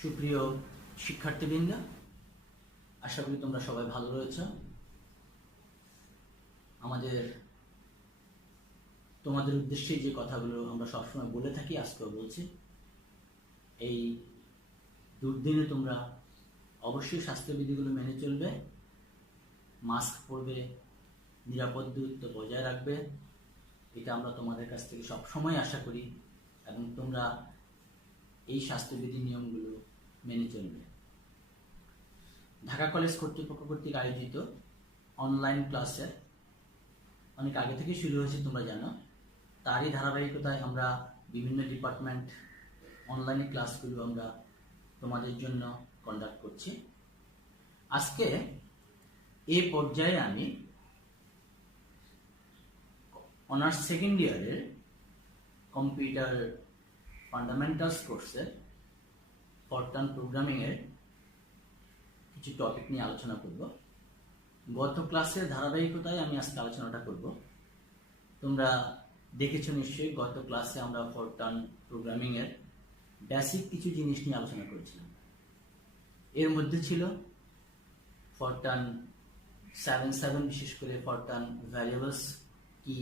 সুপ্রিয় শিক্ষার্থীবৃন্দ, আশা করি তোমরা সবাই ভালো রয়েছ। তোমাদের উদ্দেশ্যে যে কথাগুলো আমরা সবসময় বলে থাকি আজকেও বলছি। এই দুর্দিনে তোমরা অবশ্যই স্বাস্থ্যবিধিগুলো মেনে চলবে, মাস্ক পরবে, নিরাপদ দূরত্ব বজায় রাখবে। এটা আমরা তোমাদের কাছ থেকে সবসময় আশা করি এবং তোমরা এই স্বাস্থ্যবিধি নিয়মগুলো মেনে চলবে। ঢাকা কলেজ কর্তৃপক্ষ কর্তৃক আয়োজিত অনলাইন ক্লাসের অনেক আগে থেকে শুরু হয়েছে, তোমরা জানো। তারই ধারাবাহিকতায় আমরা বিভিন্ন ডিপার্টমেন্ট অনলাইনে ক্লাসগুলো আমরা তোমাদের জন্য কন্ডাক্ট করছি। আজকে এই পর্যায়ে আমি অনার্স সেকেন্ড ইয়ারের কম্পিউটার ফান্ডামেন্টালস কোর্সের ফরটার্ন প্রোগ্রামিংয়ের কিছু টপিক নিয়ে আলোচনা করব। গত ক্লাসের ধারাবাহিকতায় আমি আজকে আলোচনাটা করব। তোমরা দেখেছো নিশ্চয়ই, গত ক্লাসে আমরা ফরটার্ন প্রোগ্রামিংয়ের বেসিক কিছু জিনিস নিয়ে আলোচনা করেছিলাম। এর মধ্যে ছিল ফরটার্ন 7.7, বিশেষ করে ফরটার্ন ভ্যারিয়েবলস কি,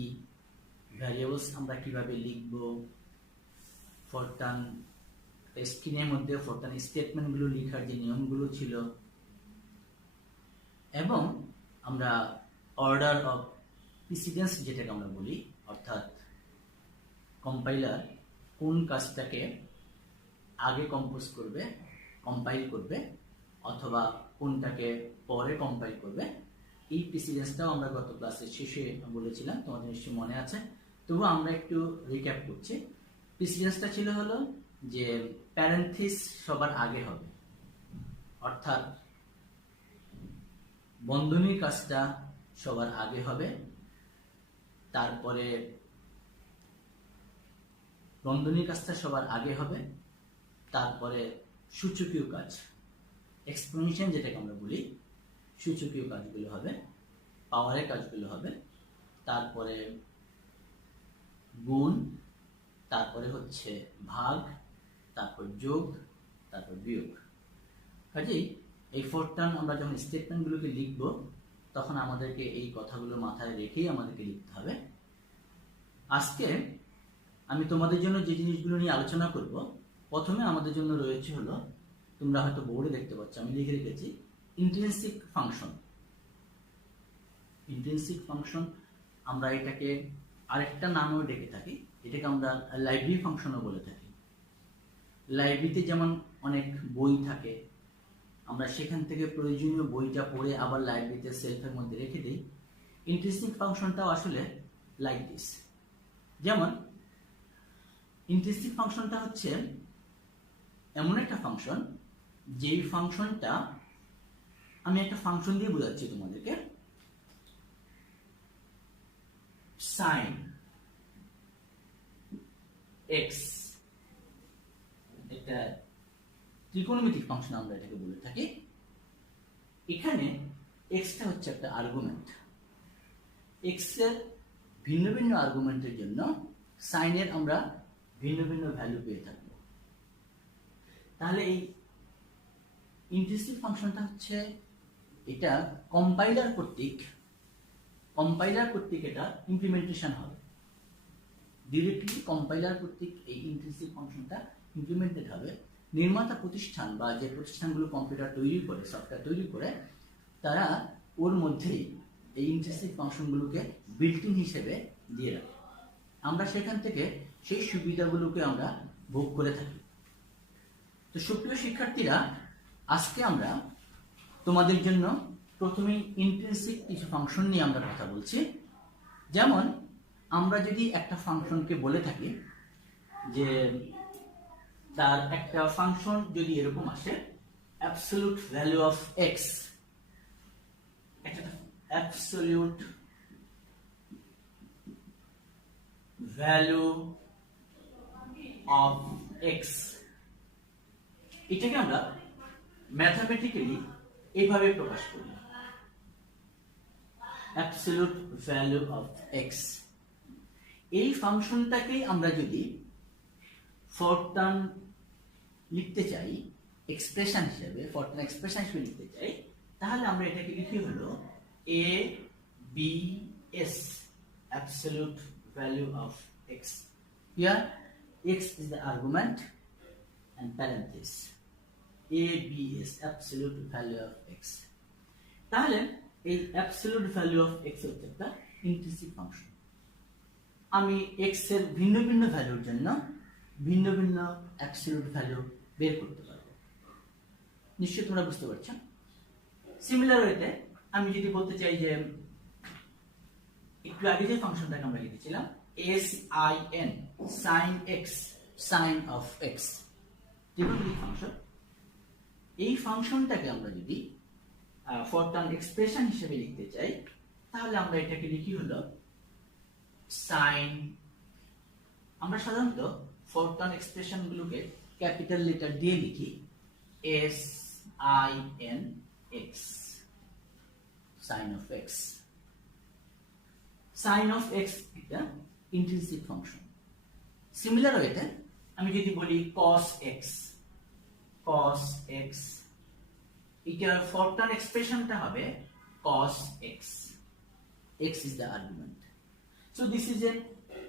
ভ্যারিয়েবলস আমরা কিভাবে লিখব, ফরটার্ন স্ক্রিনের মধ্যে ফরটার্ন স্টেটমেন্টগুলো লেখার যে নিয়মগুলো ছিল, এবং আমরা অর্ডার অফ প্রিসিডেন্স যেটাকে আমরা বলি, অর্থাৎ কম্পাইলার কোন কাজটাকে আগে কম্পাইল করবে অথবা কোনটাকে পরে কম্পাইল করবে, এই প্রিসিডেন্সটাও আমরা গত ক্লাসের শেষে বলেছিলাম, তোমাদের নিশ্চয়ই মনে আছে। তবুও আমরা একটু রিক্যাপ করছি। প্রিসিডেন্সটা ছিল হলো যে প্যারেন্থিস সবার আগে হবে, অর্থাৎ বন্ধনীর কাজটা সবার আগে হবে, তারপরে বন্ধনীর কাজটা সবার আগে হবে, তারপরে সূচকীয় কাজ, এক্সপোনেনশিয়াল যেটাকে আমরা বলি, সূচকীয় কাজগুলো হবে, পাওয়ারের কাজগুলো হবে, তারপরে গুণ, তারপরে হচ্ছে ভাগ, তারপর যোগ, তারপর বিয়োগ। কাজেই এই ফরটার্ন আমরা যখন স্টেটমেন্টগুলোকে লিখব তখন আমাদেরকে এই কথাগুলো মাথায় রেখেই আমাদেরকে লিখতে হবে। আজকে আমি তোমাদের জন্য যে জিনিসগুলো নিয়ে আলোচনা করব, প্রথমে আমাদের জন্য রয়েছে হলো, তোমরা হয়তো বোর্ডে দেখতে পাচ্ছ, আমি লিখে রেখেছি ইন্ট্রিনসিক ফাংশন। ইন্ট্রিনসিক ফাংশন আমরা এটাকে আরেকটা নামেও ডেকে থাকি, এটাকে আমরা লাইব্রেরি ফাংশনও বলে থাকি। লাইব্রেরিতে যেমন অনেক বই থাকে, আমরা সেখান থেকে প্রয়োজনীয় বইটা পড়ে আবার লাইব্রেরিতে সেলফের মধ্যে রেখে দিই। ইন্ট্রিনসিক ফাংশনটাও আসলে লাইক দিস। যেমন ইন্ট্রিনসিক ফাংশনটা হচ্ছে এমন একটা ফাংশন, যেই ফাংশনটা আমি একটা ফাংশন দিয়ে বোঝাচ্ছি তোমাদেরকে। সাইন এক্স, এটা ত্রিকোণমিতিক ফাংশন আমরা এটাকে বলে থাকি। এখানে এক্সটা হচ্ছে একটা আর্গুমেন্ট। এক্স এর ভিন্ন ভিন্ন আর্গুমেন্টের জন্য সাইনের আমরা ভিন্ন ভিন্ন ভ্যালু পেয়ে থাকবো। তাহলে এই ইন্ট্রিনসিক ফাংশনটা হচ্ছে, এটা কম্পাইলার কর্তৃক এটা ইমপ্লিমেন্টেশন হবে। ডিরেক্টলি কম্পাইলার কর্তৃক এই ইন্ট্রিনসিক ফাংশনটা ইমপ্লিমেন্টেড হবে। নির্মাতা প্রতিষ্ঠান বা যে প্রতিষ্ঠানগুলো কম্পিউটার তৈরি করে, সফটওয়্যার তৈরি করে, তারা ওর মধ্যেই এই ইন্ট্রিনসিক ফাংশনগুলোকে বিল্ট ইন হিসেবে দিয়ে রাখে। আমরা সেখান থেকে সেই সুবিধাগুলোকে আমরা ভোগ করে থাকি। তো সুপ্রিয় শিক্ষার্থীরা, আজকে আমরা তোমাদের জন্য প্রথমেই ইন্ট্রিনসিক কিছু ফাংশন নিয়ে আমরা কথা বলছি। যেমন আমরা যদি একটা ফাংশনকে বলে থাকি যে তার একটা ফাংশন যদি এরকম আসে, অ্যাবসলিউট ভ্যালু অফ এক্স, একটা অ্যাবসলিউট ভ্যালু অফ এক্স, এটাকে আমরা ম্যাথমেটিক্যালি এইভাবে প্রকাশ করি, অ্যাবসলিউট ভ্যালু অফ এক্স। এই ফাংশনটাকেই আমরা যদি ফরটার্ন লিখতে চাই, এক্সপ্রেশন হিসেবে ফরট্রান এক্সপ্রেশন হিসেবে লিখতে চাই, তাহলে আমরা এটাকে লিখি হলো a b s absolute value of x. Here x is the argument and parenthesis a b s absolute value of x. তাহলে এই absolute value of x হচ্ছে একটা ইন্ট্রিনসিক ফাংশন। আমি x এর ভিন্ন ভিন্ন ভ্যালুর জন্য ভিন্ন ভিন্ন absolute ভ্যালু বের করতে পারবো। নিশ্চয়ই তোমরা বুঝতে পারছো। সিমিলার ওয়েতে আমি যদি বলতে চাই যে একটু আগে যে ফাংশনটাকে আমরা লিখেছিলাম sin sin x sin of x ত্রিকোণমিতিক ফাংশন, এই ফাংশনটাকে আমরা যদি ফরট্রান এক্সপ্রেশন হিসেবে লিখতে চাই, তাহলে আমরা এটাকে লিখি হলো sin। আমরা সাধারণত ফরট্রান এক্সপ্রেশন গুলোকে ক্যাপিটাল লেটার দিয়ে লিখি s i n x sin of x। sin of x একটা ইন্ট্রিনসিক ফাংশন। সিমিলার ওয়েতে আমি যদি বলি cos x এটার ফরট্রান এক্সপ্রেশনটা হবে cos x is the argument. So this is an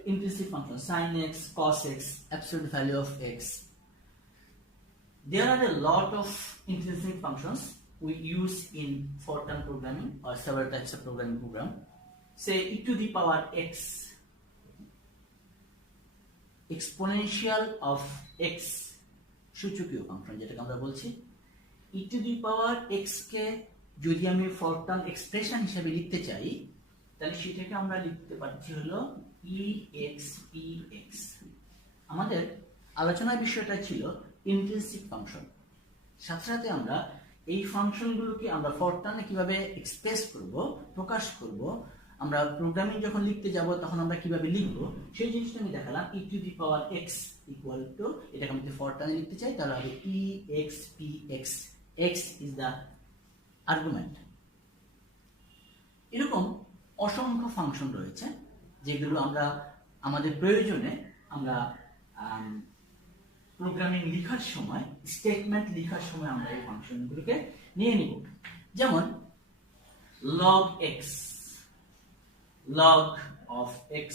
intrinsic function sin x cos x absolute value of x. There are a lot of intrinsic functions we use in Fortran programming or several types of programming program. Say e to the power x, exponential of x সূচকীয় function যেটাকে আমরা বলছি। e to the power x কে যদি আমি Fortran expression হিসেবে লিখতে চাই, তাহলে সেটাকে আমরা লিখতে পারছি হলো expx। আমাদের আলোচনার বিষয়টা ছিল ইন্ট্রিনসিক ফাংশন, সাথে সাথে আমরা এই ফাংশনগুলোকে আমরা ফরট্রানে কিভাবে এক্সপ্রেস করব, প্রকাশ করব, আমরা প্রোগ্রামিং যখন লিখতে যাব তখন আমরা কিভাবে লিখব সেই জিনিসটা আমি দেখালাম। e to the power x equal to, এটাকে আমি যদি ফরট্রানে লিখতে চাই তাহলে হবে expx, x is the argument। এরকম অসংখ্য ফাংশন রয়েছে যেগুলো আমরা আমাদের প্রয়োজনে আমরা প্রোগ্রামিং লেখার সময়, স্টেটমেন্ট লেখার সময় আমরা এই ফাংশনগুলোকে নিয়ে নিব। যেমন log x, log of x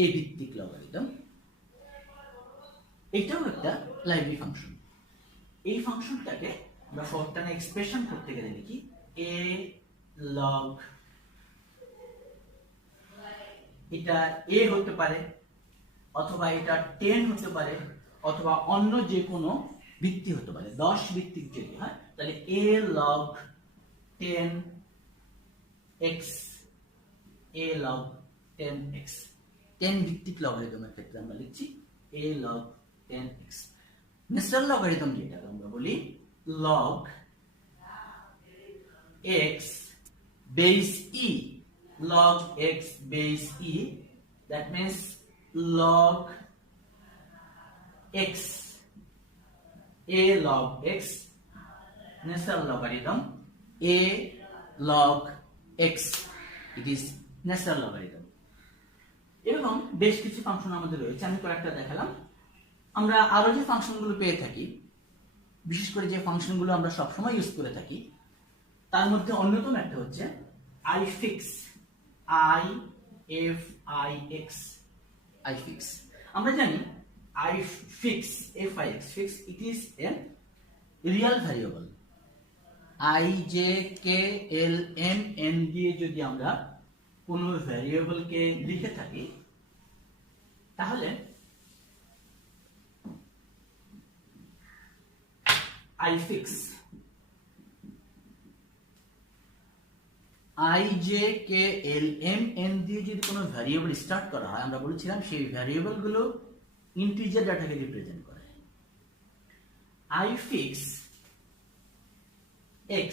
a ভিত্তিক লগারিদম, এটাও একটা লাইব্রেরি ফাংশন। এই ফাংশনটাকে আমরা ফরট্রানে এক্সপ্রেশন করতে গেলে লিখি a log, এটা a হতে পারে অথবা এটা 10 হতে পারে অথবা অন্য যে কোনো ভিত্তি হতে পারে। 10 ভিত্তিক যদি হয় তাহলে a log 10x, a log 10x। 10 ভিত্তিক লগারিদমের ক্ষেত্রে আমরা লিখছি a log 10x। Natural logarithm যেটা আমরা বলি log x base e, log x base e, that means log x, a log x, natural logarithm a log x, it is natural logarithm। এরকম বেশ কিছু ফাংশন আমাদের রয়েছে, আমি কয়েকটা দেখালাম। আমরা আরো যে ফাংশনগুলো পেয়ে থাকি, বিশেষ করে যে ফাংশনগুলো আমরা সবসময় ইউজ করে থাকি, তার মধ্যে অন্যতম একটা হচ্ছে ifix, ifix। আমরা জানি ifix, fix, it is a real variable। i j k l m n দিয়ে যদি আমরা কোনো ভ্যারিয়েবলকে লিখে থাকি, তাহলে ifix i j k l m n দিয়ে যদি কোনো ভ্যারিয়েবল স্টার্ট করা হয়, আমরা বলেছিলাম সেই ভ্যারিয়েবল গুলো ইন্টিজার ডাটাকে রিপ্রেজেন্ট করে। ifix x,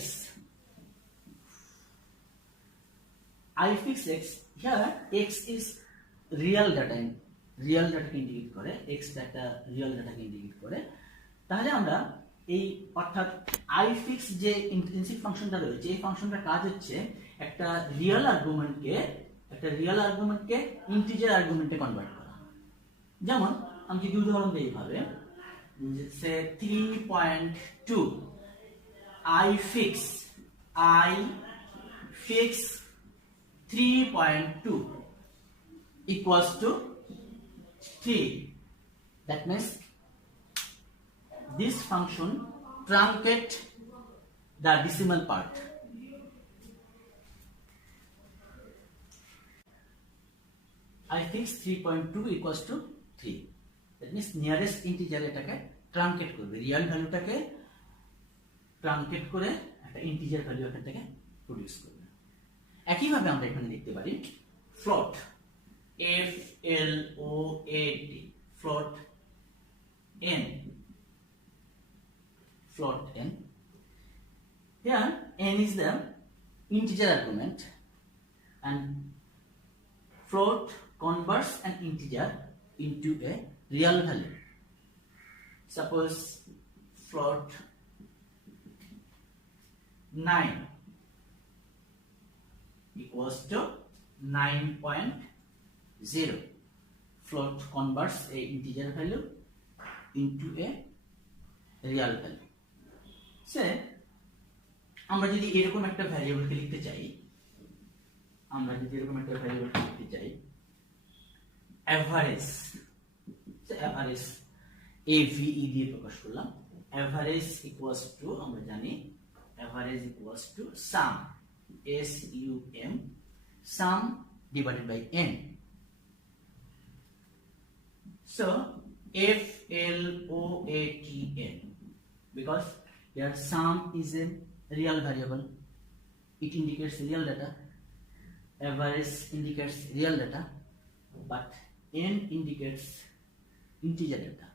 ifix x, here x is real data, real ডাটাকে ইন্ডিকেট করে, x একটা রিয়েল ডাটাকে ইন্ডিকেট করে। তাহলে আমরা এই অর্থাৎ ifix যে ইন্ট্রিনসিক ফাংশনটা রয়েছে, এই ফাংশনটার কাজ হচ্ছে একটা রিয়েল আর্গুমেন্টকে ইন্টিজার আর্গুমেন্টে কনভার্ট করা। যেমন আমি যদি উদাহরণ দিই এইভাবে say 3.2, I fix 3.2 equals to 3. That means this function truncate the decimal part. I fix 3.2 equals to 3. That means nearest integer এটাকে ট্রাঙ্কেট করবে, রিয়েল ভ্যালুটাকে ট্রাঙ্কেট করে একটা ইন্টিজার ভ্যালু এখান থেকে প্রডিউস করবে। একইভাবে আমরা এখানে দেখতে পারি float, FLOAT, float n, float n. Here n is the integer argument and float converts an integer into a real value. Suppose float 9 equals to 9.0. Float converts a integer value into a real value. Say আমরা যদি এরকম একটা ভ্যারিয়েবলকে লিখতে চাই, average, average AVE দিয়ে প্রকাশ করলাম। Average equals to, আমরা জানি average equals to sum, SUM, sum divided by n. So FLOATN, because here sum is a real variable, it indicates real data, average indicates real data, but n indicates integer data.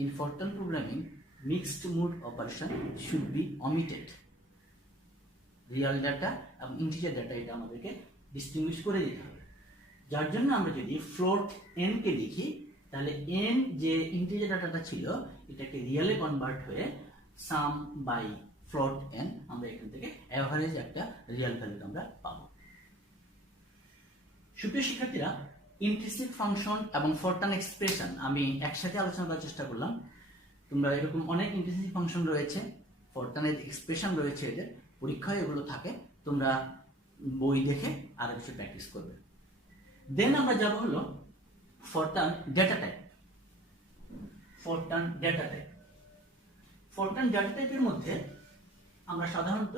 In Fortran programming, mixed mode operation should be omitted. Real data এবং integer data এটা আমাদেরকে distinguished করে দিতে হবে। যার জন্য আমরা যদি float n কে লিখি, তাহলে n যে ইন্টিজার ডাটাটা ছিল এটাকে রিয়েলে কনভার্ট হয়ে সাম বাই float n, আমরা এখান থেকে এভারেজ একটা রিয়েল ভ্যালু আমরা পাবো। সুপ্রিয় শিক্ষার্থীরা, ইমপ্লিসিট ফাংশন এবং ফরট্রান এক্সপ্রেশন আমি একসাথে আলোচনা করার চেষ্টা করলাম। তোমরা এরকম অনেক ইমপ্লিসিট ফাংশন রয়েছে, ফরট্রানের এক্সপ্রেশন রয়েছে, এদের পরীক্ষায় এগুলো থাকে, তোমরা বই দেখে আরো কিছু প্র্যাকটিস করবে। দেন আমরা যাব হলো Fortran data type. Fortran data type, Fortran data টাইপের মধ্যে আমরা সাধারণত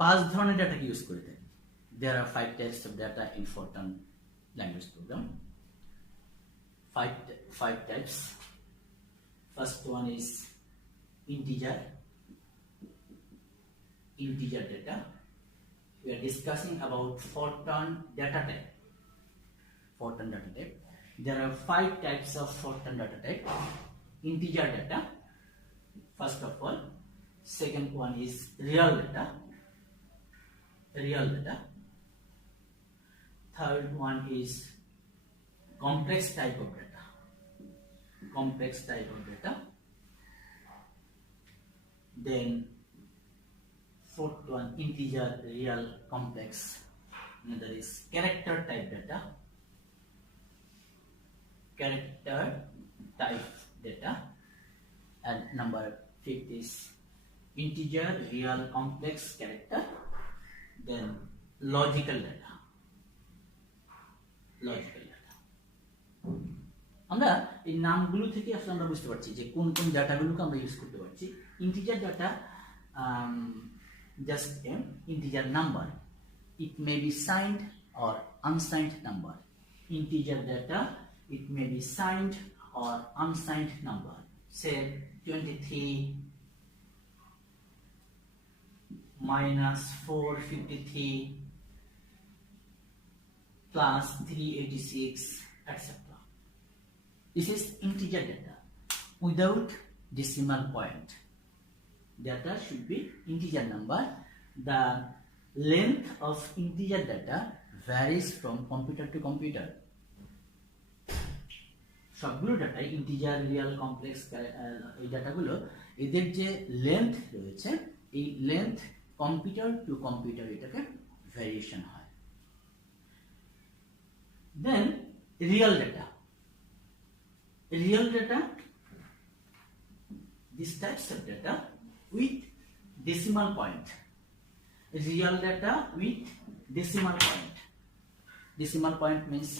5 ধরনের ডেটাকে ইউজ করে থাকি। There are 5 types of data in Fortran language program. Five types. First one is integer data. We are discussing about Fortran data type. Fortran data type. There are 5 types of Fortran data type. Integer data, first of all. Second one is real data. Third one is complex type of data. Then fourth one, integer, real, complex. Another is character type data. And number 5th is integer, real, complex, character. Then logical data. আমরা এই নামগুলো থেকে আসলে আমরা বুঝতে পারছি যে কোন কোন ডাটাগুলোকে আমরা ইউজ করতে পারছি। Integer data, just an integer number, it may be signed or unsigned number. Integer data, it may be signed or unsigned number. Say 23 minus 453 plus 386, etc. This is integer data without decimal point. Data should be integer number. The length of integer data varies from computer to computer. সবগুলো data, integer, real, complex, এই ডাটাগুলো এদের যে length রয়েছে, এই length computer two computer এটাকে variation হয়। দেন real real data, these types of data with decimal point. Real data with decimal point. Decimal point means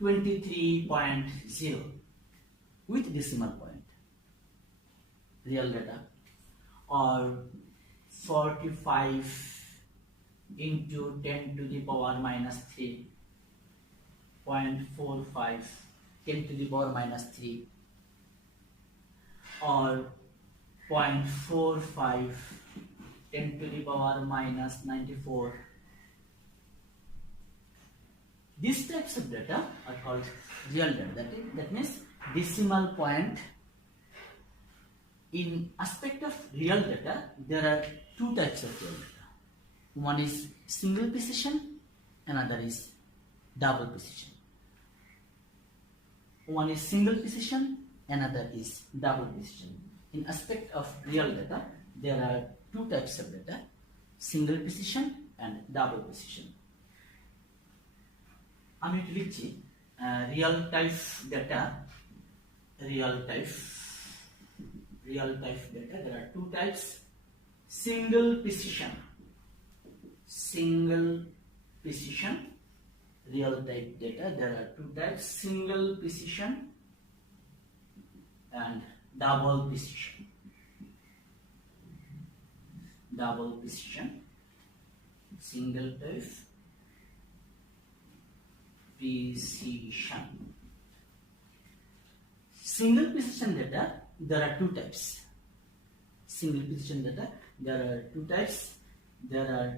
23.0 with decimal point. Real data, or 45 into 10 to the power minus 3.45 10 to the power minus 3, or 0.45 10 to the power minus 94. These types of data are called real data. That means decimal point. In aspect of real data, there are two types of real data. One is single precision, another is double precision. One is single precision, another is double precision. In aspect of real data, there are two types of data: single precision and double precision. আমি একটু লিখছি real type data. Real type data, there are two types: single precision real type data, there are two types: single precision and double precision. Single type precision. Single precision data, there are two types. Single precision data, there are two types. There are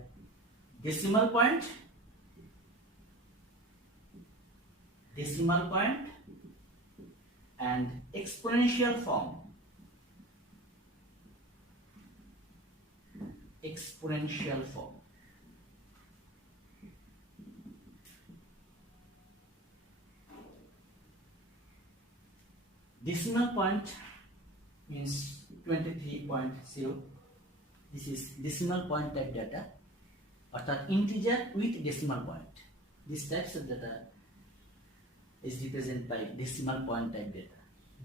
decimal point and exponential form. Decimal point means 23.0. This is decimal point type data, অর্থাৎ integer with decimal point. These types of data is represented by decimal point type data.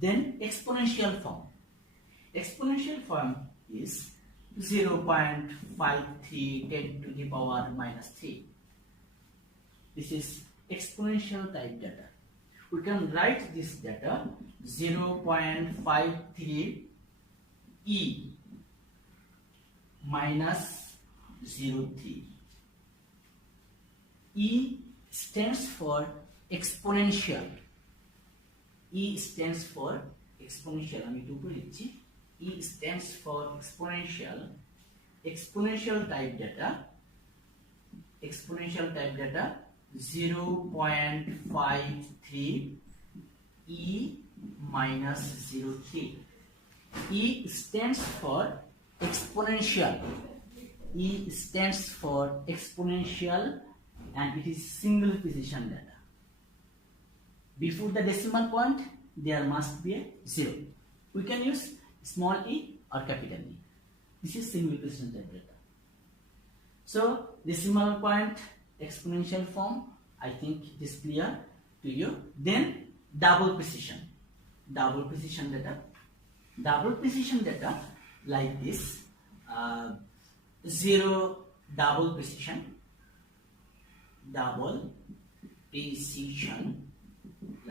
Then exponential form. Exponential form is 0.53 10 to the power minus 3. This is exponential type data. We can write this data 0.53 e minus 0.3. E stands for exponential. E stands for exponential. আমি একটু উপরে লিখছি. E stands for exponential. Exponential type data 0.53 e minus 0.3. E stands for exponential. E stands for exponential, and it is single precision data. Before the decimal point, there must be a 0. We can use small e or capital E. This is single precision type data. So decimal point, exponential form, I think it is clear to you. Then double precision data. Double precision data like this: 0 double precision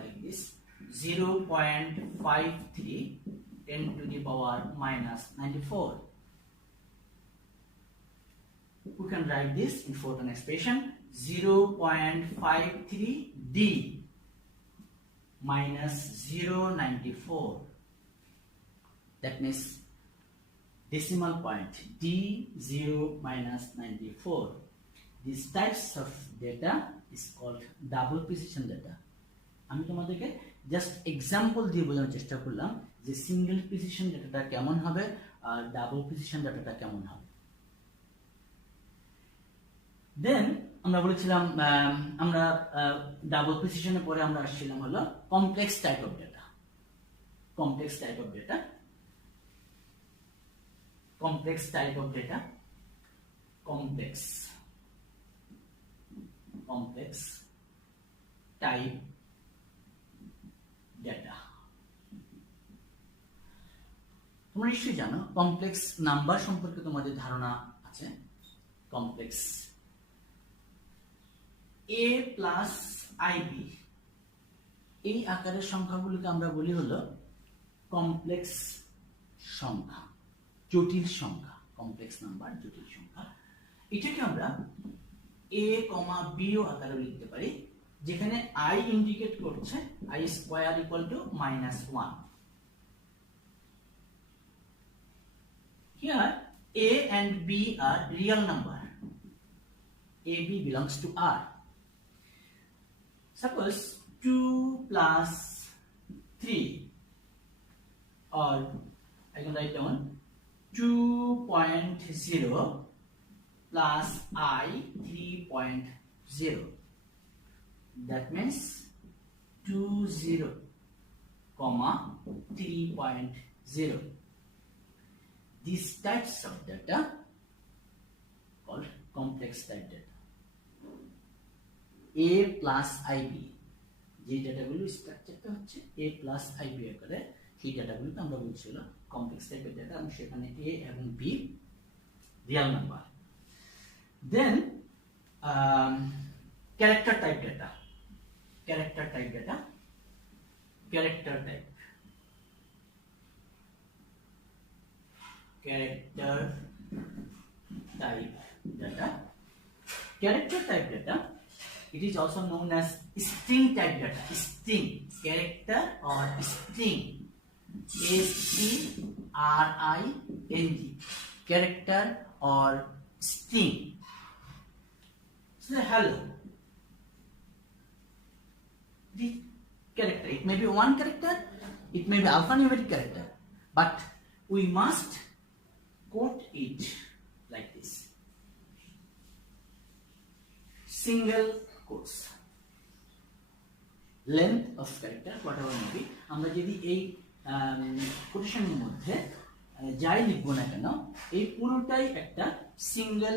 like this, 0.53 10 to the power minus 94. We can write this in photon expression: 0.53 d minus 0.94. That means decimal point d0 minus 94. These types of data is called double precision data. আমি তোমাদেরকে just example দিয়ে বোঝানোর চেষ্টা করলাম যে single precision ডাটাটা কেমন হবে আর ডাবল প্রিসিশন ডাটাটা কেমন হবে। দেন আমরা বলেছিলাম আমরা ডাবল প্রিসিশনের পরে আমরা আসছিলাম হলো complex type of data. Complex type of data complex type তোমরা নিশ্চয়ই জানো কমপ্লেক্স নাম্বার সম্পর্কে তোমাদের ধারণা আছে। কমপ্লেক্স a প্লাস আইবি, এই আকারের সংখ্যাগুলোকে আমরা বলি হলো কমপ্লেক্স সংখ্যা, জটিল সংখ্যা, কমপ্লেক্স নাম্বার, জটিল সংখ্যা। এটাকে আমরা a, b ও আকারে লিখতে পারি, যেখানে i ইন্ডিকেট করছে i square equal to -1। Here a and b are real number. a, b belongs to R. Suppose 2 plus 3, or I can write down 2.0 plus I 3.0. That means 20, 3.0. These types of data called complex type data. A plus IB, যে ডাটাগুলো স্ট্রাকচারটা হচ্ছে A plus IB আকারে, সেই ডাটাগুলোকে আমরা বলছি হলো complex টাইপের ডাটা, এবং সেখানে A এবং B real number. Then character type data, character type data, character type, character type data. Character type data, it is also known as string type data. String, character or string, STRING, character or string. So hello, the character, it may be one character, it may be alphanumeric character, but we must quote it like this, single quotes, length of character whatever may be, আমরা যদি এই কোটেশনের মধ্যে যাই লিখব না কেন, এই পুরোটাই একটা সিঙ্গেল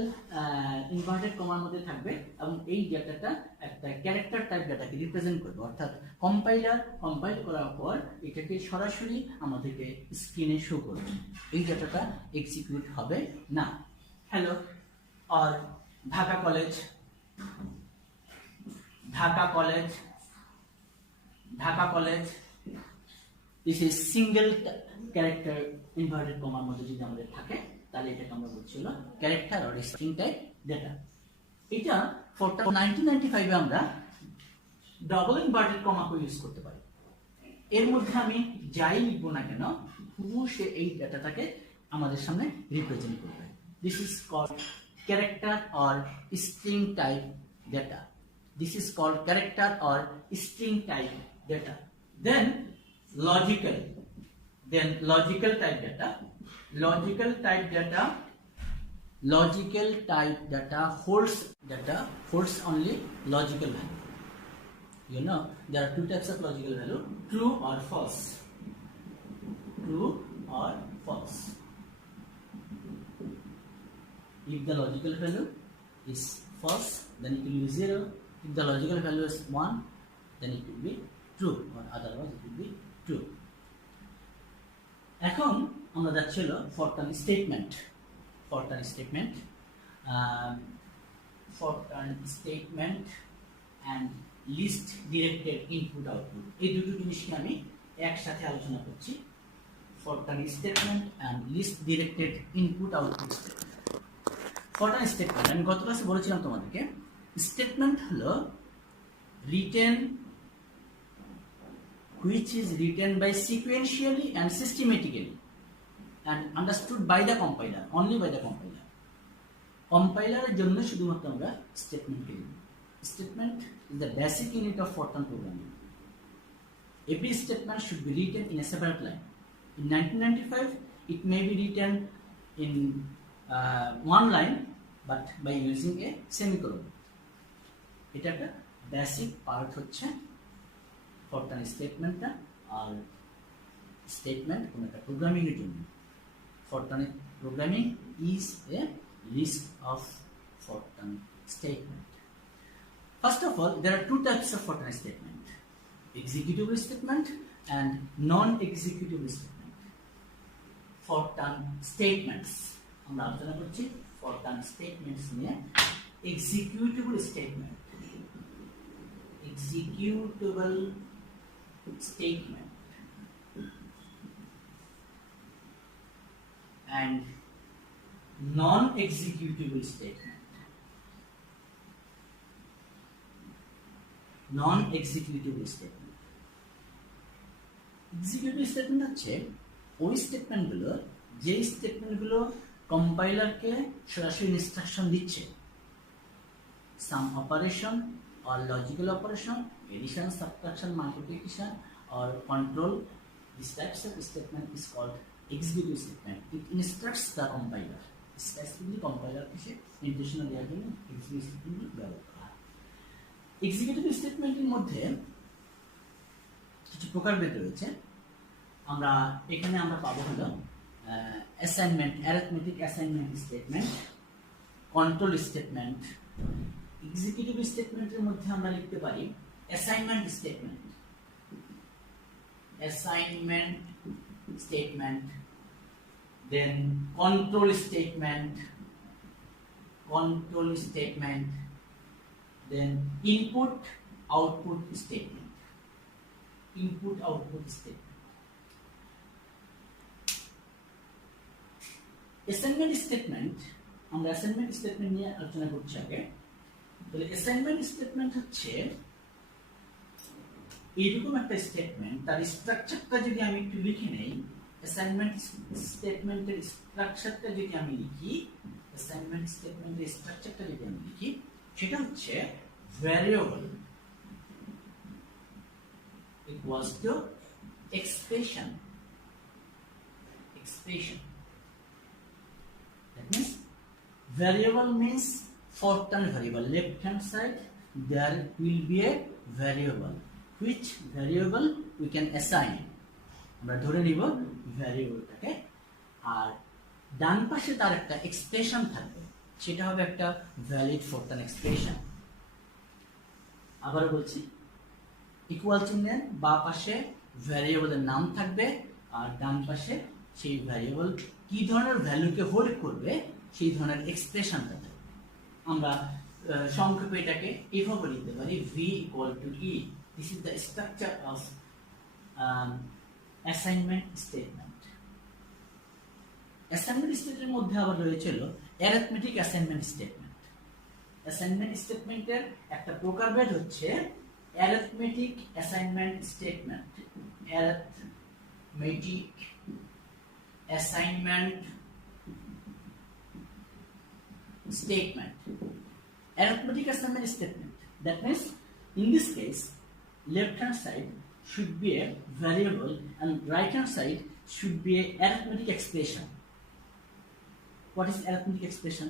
ইনভার্টেড কমার মধ্যে থাকবে, এবং এই ডাটাটা একটা ক্যারেক্টার টাইপ ডাটাকে রিপ্রেজেন্ট করবে। অর্থাৎ কম্পাইল করার পর এটাকে সরাসরি আমাদেরকে স্ক্রিনে শো করবে, এই ডাটাটা এক্সিকিউট হবে না। হ্যালো আর Dhaka college, Dhaka college, Dhaka college, this is single character inverted কমার মধ্যে যদি আমাদের থাকে, তাহলে এটাকে আমরা বলছি হলো character or string type data. এটা ফর 1995 এ আমরা ডাবল ইনভার্টেড কমাকে ইউজ করতে পারি। এর মধ্যে আমি যাই লিখবো না কেন, পুরো সে এই ডেটাটাকে আমাদের সামনে রিপ্রেজেন্ট করবে। This is called character or string type data. This is called character or string type data. Then logical, then logical type data, logical type data, logical type data holds only logical value. You know there are two types of logical value, true or false, true or false. If the logical value is false, then it will be 0. If the logical value is 1, then it will be true, or otherwise it will be true. এখন আমরা যাচ্ছি হলো Fortran statement. Fortran statement, Fortran statement and list directed input output, এই দুটো জিনিসকে আমি একসাথে আলোচনা করছি। Fortran statement and list directed input output statement. Fortran statement আমি গত ক্লাসে বলেছিলাম তোমাদেরকে, স্টেটমেন্ট হলো written which is written by sequentially and systematically and understood by the compiler, only by the compiler. কম্পাইলারের জন্য শুধুমাত্র আমরা স্টেটমেন্টকে লিখব। Statement is the basic unit of Fortran programming. Every statement should be written in a separate line. In 1995, it may be written in one line, but by using a semicolon. এটা একটা basic part হচ্ছে ফরটার্ন স্টেটমেন্টটা। আর statement কোনো একটা programming এর জন্য, Fortran programming is a list of Fortran statement. First of all, there are two types of Fortran statement: executable statement and non-executable statement. For term statements, আমরা আলোচনা করছি ফর টার্ম স্টেটমেন্টস নিয়ে। Executable statement, executable statement and non-executable statement. Non-executable statement, executive statement হচ্ছে ওই স্টেটমেন্টগুলো যে স্টেটমেন্টগুলো কম্পাইলারকে সরাসরি instruction দিচ্ছে, সাম operation or logical operation, addition, subtraction, multiplication or control. This types of statement is called executive statement. It instructs the compiler, specifically compiler কে নির্দেশনা দেওয়ার জন্য executive statement ব্যবহার করা হয়। এক্সিকিউটিভ স্টেটমেন্টের মধ্যে কিছু প্রকারভেদ রয়েছে। আমরা এখানে পাবো হলো assignment, arithmetic assignment statement, control statement. Executive স্টেটমেন্টের মধ্যে আমরা লিখতে পারি assignment statement, assignment statement, then control statement, control statement, then input output statement, input output statement. Assignment statement, আমরা অ্যাসাইনমেন্ট স্টেটমেন্ট নিয়ে আলোচনা করছি আগে। তাহলে অ্যাসাইনমেন্ট স্টেটমেন্ট হচ্ছে এইরকম একটা স্টেটমেন্ট, তার স্ট্রাকচারটা যদি আমি একটু লিখে নেই, অ্যাসাইনমেন্ট স্টেটমেন্টের স্ট্রাকচারটা যদি আমি লিখি, অ্যাসাইনমেন্ট স্টেটমেন্টের স্ট্রাকচারটা যদি আমি লিখি, সেটা হচ্ছে variable equals to expression, expression. That means variable means four-term variable. Left hand side there will be a variable. Which variable we can assign? আমরা ধরে নিব ভ্যারিয়েবলটাকে, আর ডান পাশে তার একটা এক্সপ্রেশন থাকবে, সেটা হবে একটা ভ্যালিড ফোর-টার্ম এক্সপ্রেশন। আবার বলছি, ইকুয়াল চিহ্নের বাঁ পাশে ভ্যারিয়েবলের নাম থাকবে, আর ডান পাশে সেই ভ্যারিয়েবল কি ধরনের ভ্যালুকে হোল্ড করবে সেই ধরনের এক্সপ্রেশনটা থাকবে। আমরা সংক্ষেপে এটাকে এভাবে লিখতে পারি, v equal to e. This is the structure of assignment statement. Assignment স্টেটমেন্টের মধ্যে আবার রয়েছিল অ্যারিথমেটিক অ্যাসাইনমেন্ট স্টেটমেন্ট। অ্যাসাইনমেন্ট স্টেটমেন্টের একটা প্রকারভেদ হচ্ছে arithmetic assignment statement, arithmetic assignment statement. Arithmetic assignment statement. That means in this case, left hand side should be a variable and right hand side should be a arithmetic expression. What is arithmetic expression?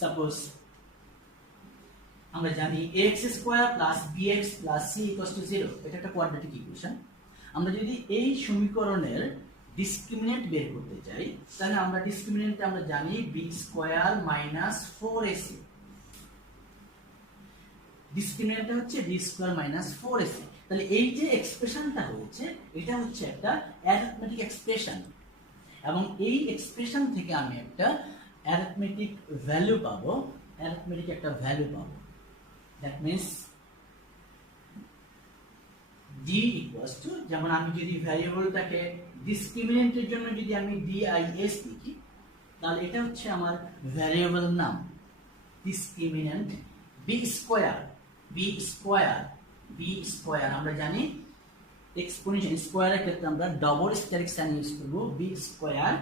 Suppose আমরা জানি ax square plus bx plus c equals to 0, এটা একটা quadratic equation. আমরা যদি এই সমীকরণের discriminant বের করতে চাই, তাহলে আমরা ডিসক্রিমিনেন্ট আমরা জানি b স্কয়ার মাইনাস 4ac, ডিসক্রিমিনেন্টটা হচ্ছে b স্কয়ার মাইনাস 4ac। তাহলে এই যে এক্সপ্রেশনটা হচ্ছে, এটা হচ্ছে একটা অ্যারিথমেটিক এক্সপ্রেশন, এবং এই এক্সপ্রেশন থেকে আমি একটা অ্যারিথমেটিক ভ্যালু পাবো, অ্যারিথমেটিক একটা ভ্যালু পাবো। That means d equals to, যেমন আমি যদি ভ্যারিয়েবলটাকে ডিসক্রিমিনেন্টের জন্য যদি আমি dis লিখি, তাহলে এটা হচ্ছে আমার ভ্যারিয়েবল নাম discriminant b square, b square, b square. আমরা জানি এক্সপোনেনশিয়াল স্কয়ারের ক্ষেত্রে আমরা ডবল স্ট্যাটিক সাইন ইউজ করব, b square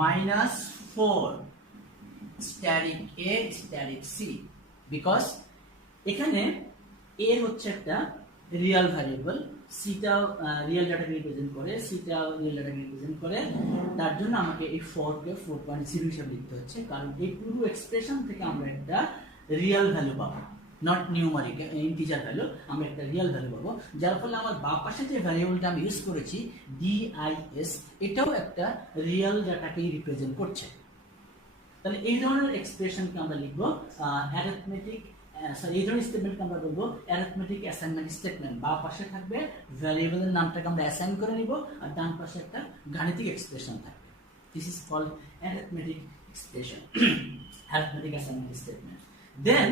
minus 4 static a static c, because এখানে a হচ্ছে একটা রিয়েল ভ্যারিয়েবল, সিটা রিয়েল ডাটাকে রিপ্রেজেন্ট করে, সিটা রিয়েল ডাটাকে রিপ্রেজেন্ট করে, তার জন্য আমাকে এই 4 কে 4.0 হিসাবে লিখতে হচ্ছে, কারণ এই পুরো এক্সপ্রেশন থেকে আমরা একটা রিয়েল ভ্যালু পাবো, নট নিউমারিক ইন্টিজার ভ্যালু, আমরা একটা রিয়েল ভ্যালু পাবো, যার ফলে আমার বাম পাশে যে ভ্যারিয়েবলটা আমি ইউজ করেছি dis, এটাও একটা রিয়েল ডাটাকে রিপ্রেজেন্ট করছে। তাহলে এই ধরনের এক্সপ্রেশনকে আমরা লিখবো অ্যারিথমেটিক, এই ধরনের স্টেটমেন্টকে আমরা বলবো অ্যারিথমেটিক অ্যাসাইনমেন্ট স্টেটমেন্ট। বাম পাশে থাকবে ভ্যারিয়েবলের নামটাকে আমরা অ্যাসাইন করে নিব, আর ডান পাশে একটা গাণিতিক এক্সপ্রেশন থাকবে। This is called arithmetic expression, arithmetic assignment statement. Then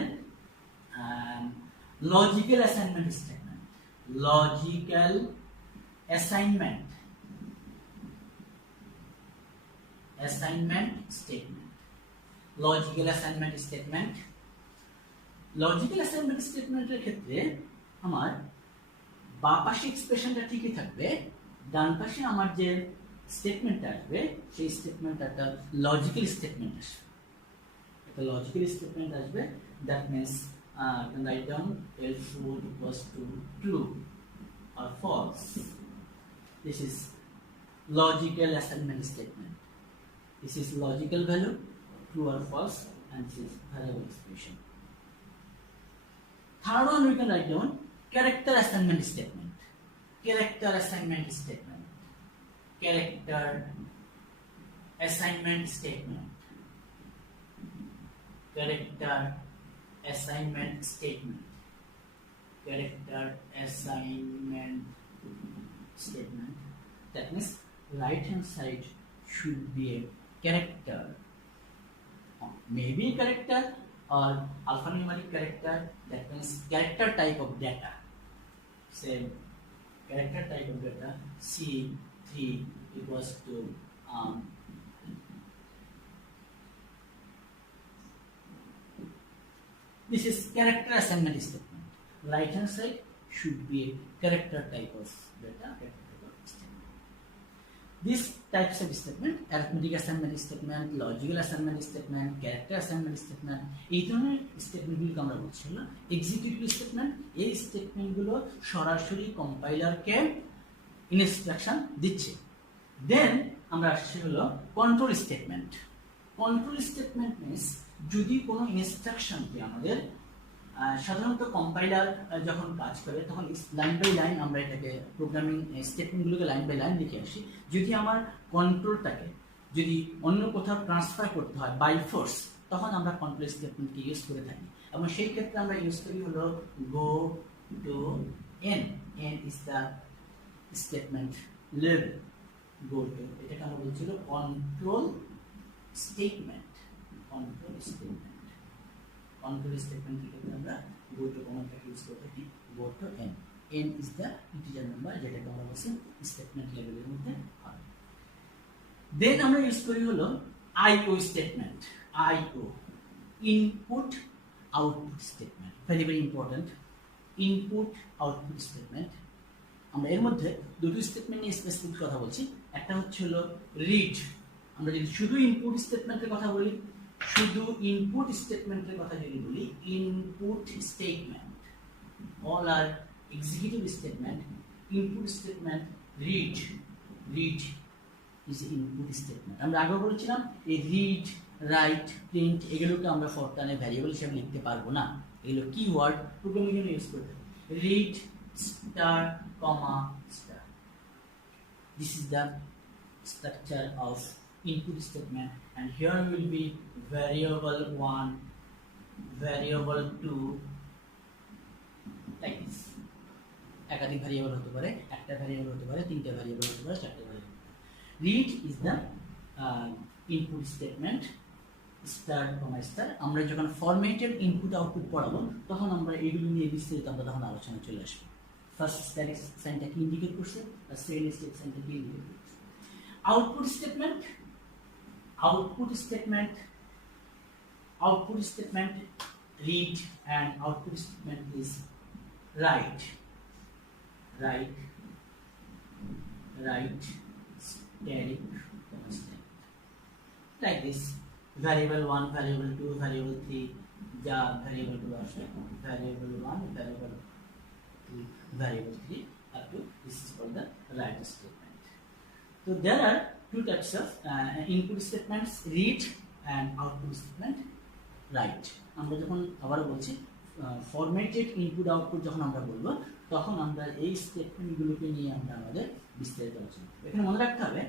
logical assignment statement. Logical assignment statement. Logical assignment statement. Logical assignment statemenটের ক্ষেত্রে আমার বাম পাশে এক্সপ্রেশনটা ঠিকই থাকবে, ডান পাশে আমার যে স্টেটমেন্টটা আসবে সেই স্টেটমেন্টটা একটা লজিক্যাল স্টেটমেন্ট আসবে। একটা লজিক্যাল স্টেটমেন্ট আসবে, that means you can write down else would equals to true or false. This is logical assignment statement. This is logical value, true or false, and this is variable expression. Third one we can write down character assignment statement. Character assignment statement. Character assignment statement. Character assignment statement. Character assignment statement. That means right hand side should be a character, maybe a character or alphanumeric character. That means character type of data. Say character type of data C3 equals to this is character assignment statement. Right hand side should be a character type of data. These types of statement, arithmetic assignment statement, logical assignment statement, character assignment statement, এই ধরনের স্টেটমেন্টগুলোকে আমরা বলছি হলো executive statement. এই স্টেটমেন্টগুলো সরাসরি কম্পাইলারকে instruction দিচ্ছে। দেন আমরা আসছি হলো control statement. Control statement means যদি কোনো ইনস্ট্রাকশনকে আমাদের সাধারণত কম্পাইলার যখন কাজ করে তখন লাইন বাই লাইন আমরা এটাকে প্রোগ্রামিং স্টেটমেন্টগুলোকে লাইন বাই লাইন লিখে আসি। যদি আমার কন্ট্রোলটাকে যদি অন্য কোথাও ট্রান্সফার করতে হয় বাই ফোর্স, তখন আমরা কন্ট্রোল স্টেটমেন্টকে ইউজ করে থাকি এবং সেই ক্ষেত্রে আমরা ইউজ করি হলো go to N. N is the statement level. Go to, এটাকে আমরা বলছিল control statement. Control statement, control স্টেটমেন্টের ক্ষেত্রে আমরা গো টু কমান্ডটাকে ইউজ করে থাকি। Go to N, N is the integer number, যেটাকে আমরা বলছি স্টেটমেন্ট লেভেলের মধ্যে হবে। দেন আমরা ইউজ করি হলো IO statement. IO, input output statement, very very important. Input output statement, আমরা এর মধ্যে দুটো স্টেটমেন্ট নিয়ে স্পেসিফিক কথা বলছি। একটা হচ্ছে হলো রিড। আমরা যদি শুধু ইনপুট স্টেটমেন্টের কথা বলি, শুধু ইনপুট স্টেটমেন্টের কথা যদি বলি, ইনপুট স্টেটমেন্ট, অল আর executive statement. Input statement read, read is input statement. আমরা আগে বলেছিলাম এই রিড, রাইট, প্রিন্ট এগুলোকে আমরা ফরটানে ভ্যারিয়েবল হিসেবে লিখতে পারবো না, এগুলো কিওয়ার্ড প্রোগ্রামিং এর জন্য ইউজ করতে হবে। Read star comma star, this is the structure of input statement, and here will be variable 1, variable 2, like this. একাধিক ভ্যারিয়েবল হতে পারে, একটা ভ্যারিয়েবল হতে পারে, তিনটা ভ্যারিয়েবল হতে পারে, চারটা variable. read is the input statement star comma star. আমরা যখন ফরম্যাটেড ইনপুট আউটপুট পড়াবো তখন আমরা এগুলো নিয়ে বিস্তারিত আমরা তখন আলোচনা চলে আসবো। ফার্স্ট স্ট্যাটিক সাইনটাকে ইন্ডিকেট করছে আর সেকেন্ড স্ট্যাটিক সাইনটাকে ইন্ডিকেট করছে। Output statement, output statement, output statement read and output statement is write, write, write, static constant, like this. Variable 1, variable 2, variable 3, ja variable 2 আসে, variable 1, variable 2, variable 3 up to this is called the write statement. So there are two types of input statements, read and output statement write. আমরা যখন আবার বলছি formatted input output যখন আমরা বলবো তখন আমরা এই স্টেটমেন্টগুলোকে নিয়ে আমরা আমাদের বিস্তারিত আলোচনা করব। এখানে মনে রাখতে হবে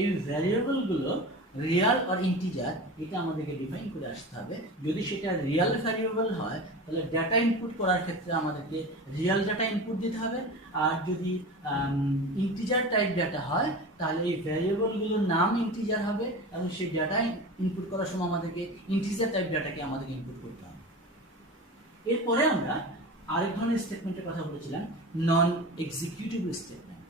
এই ভ্যারিয়েবলগুলো রিয়াল আর ইন্টিজার এটা আমাদেরকে ডিফাইন করে আসতে হবে। যদি সেটা রিয়াল ভ্যারিয়েবল হয় তাহলে ডাটা ইনপুট করার ক্ষেত্রে আমাদেরকে রিয়াল ডাটা ইনপুট দিতে হবে, আর যদি ইন্টিজার টাইপ ডাটা হয় তাহলে এই ভ্যারিয়েবলগুলোর নাম ইন্টিজার হবে এবং সেই ডাটা ইনপুট করার সময় আমাদেরকে ইন্টিজার টাইপ ডাটাকে আমাদেরকে ইনপুট করতে হবে। এরপরে আমরা আরেক ধরনের স্টেটমেন্টের কথা বলেছিলাম, নন এক্সিকিউটিভ স্টেটমেন্ট।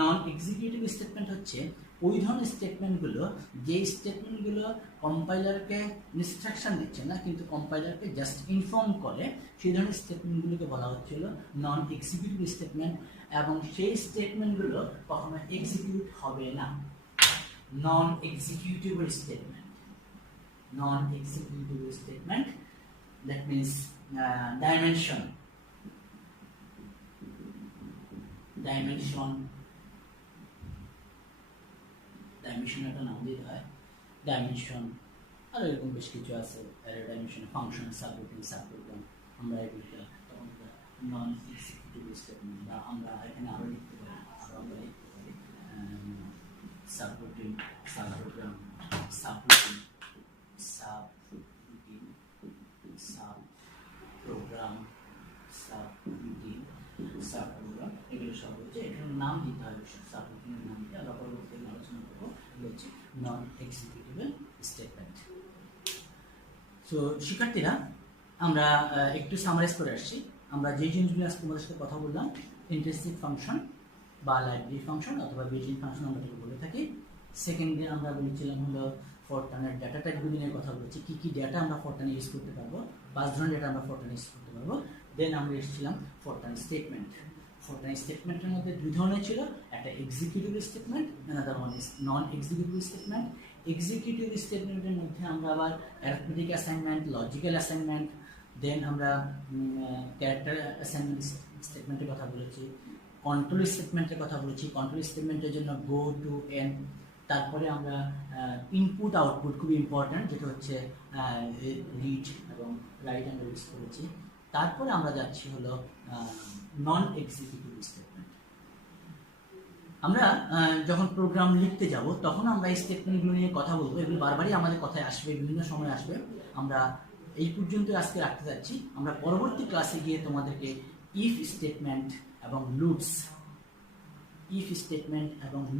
নন এক্সিকিউটিভ স্টেটমেন্ট হচ্ছে ওই ধরনের স্টেটমেন্টগুলো যে স্টেটমেন্টগুলো কম্পাইলারকে ইনস্ট্রাকশন দিচ্ছে না কিন্তু কম্পাইলারকে জাস্ট ইনফর্ম করে, সেই ধরনের স্টেটমেন্টগুলোকে বলা হচ্ছিল নন এক্সিকিউটিভ স্টেটমেন্ট, এবং সেই স্টেটমেন্টগুলো কখনো এক্সিকিউট হবে না। Non executable statement, non executable statement, that means dimension একটা নাম দিতে হয়, ডাইমেনশন আর এরকম বেশ কিছু আছে, অ্যারে ডাইমেনশন, ফাংশন, সাবরুটিন, আমরা এগুলোকে তখন নন এক্সিকিউটিভ স্টেটমেন্ট, বা আমরা এখানে আরো লিখতে পারি, সাবরুটিন, সাবপ্রোগ্রাম, এগুলো সব হচ্ছে এখানে নাম দিতে হবে, সাবরুটিনের নাম দিয়ে আমরা পরবর্তীতে আলোচনা করবো। এগুলো হচ্ছে নন এক্সিকিউটেবল স্টেটমেন্ট। সো শিক্ষার্থীরা, আমরা একটু সামারাইজ করে আসছি। আমরা যে জিনিসগুলো আজকে তোমাদের সাথে কথা বললাম, ইন্টারেস্টিভ ফাংশন বা লাইব্রেরি ফাংশন অথবা বিল্ট-ইন ফাংশন আমরা যেটা বলে থাকি। সেকেন্ডে আমরা বলেছিলাম হলো ফরট্রানের ডাটা টাইপগুলি নিয়ে কথা বলেছি, কী কী ডাটা আমরা ফরট্রানে ইউজ করতে পারবো, 5 ধরনের ডাটা আমরা ফরট্রানে ইউজ করতে পারবো। দেন আমরা এসেছিলাম ফরট্রান স্টেটমেন্ট। ফরট্রান স্টেটমেন্টের মধ্যে 2 ধরনের ছিল, একটা executive statement, another one is non executive statement. Executive স্টেটমেন্টের মধ্যে আমরা আবার অ্যারিথমেটিক অ্যাসাইনমেন্ট, লজিক্যাল অ্যাসাইনমেন্ট, দেন আমরা ক্যারেক্টার অ্যাসাইনমেন্ট স্টেটমেন্টের কথা বলেছি, কন্ট্রোল স্টেটমেন্টের কথা বলেছি। কন্ট্রোল স্টেটমেন্টের জন্য গো টু এন্ড, তারপরে আমরা ইনপুট আউটপুট খুবই ইম্পর্ট্যান্ট, যেটা হচ্ছে রিড এবং রাইট আমরা ইউজ করেছি। তারপরে আমরা যাচ্ছি হলো নন এক্সিকিউটিভ স্টেটমেন্ট। আমরা যখন প্রোগ্রাম লিখতে যাব তখন আমরা এই স্টেটমেন্টগুলো নিয়ে কথা বলবো, এগুলো বারবারই আমাদের কথায় আসবে, বিভিন্ন সময় আসবে। আমরা এই পর্যন্ত আজকে রাখতে যাচ্ছি। আমরা পরবর্তী ক্লাসে গিয়ে তোমাদেরকে ইফ স্টেটমেন্ট এবং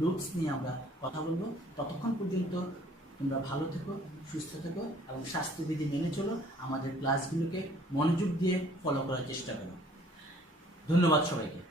লুপস নিয়ে আমরা কথা বলবো। ততক্ষণ পর্যন্ত তোমরা ভালো থেকো, সুস্থ থেকো এবং স্বাস্থ্যবিধি মেনে চলো। আমাদের ক্লাসগুলোকে মনোযোগ দিয়ে ফলো করার চেষ্টা করো। ধন্যবাদ সবাইকে।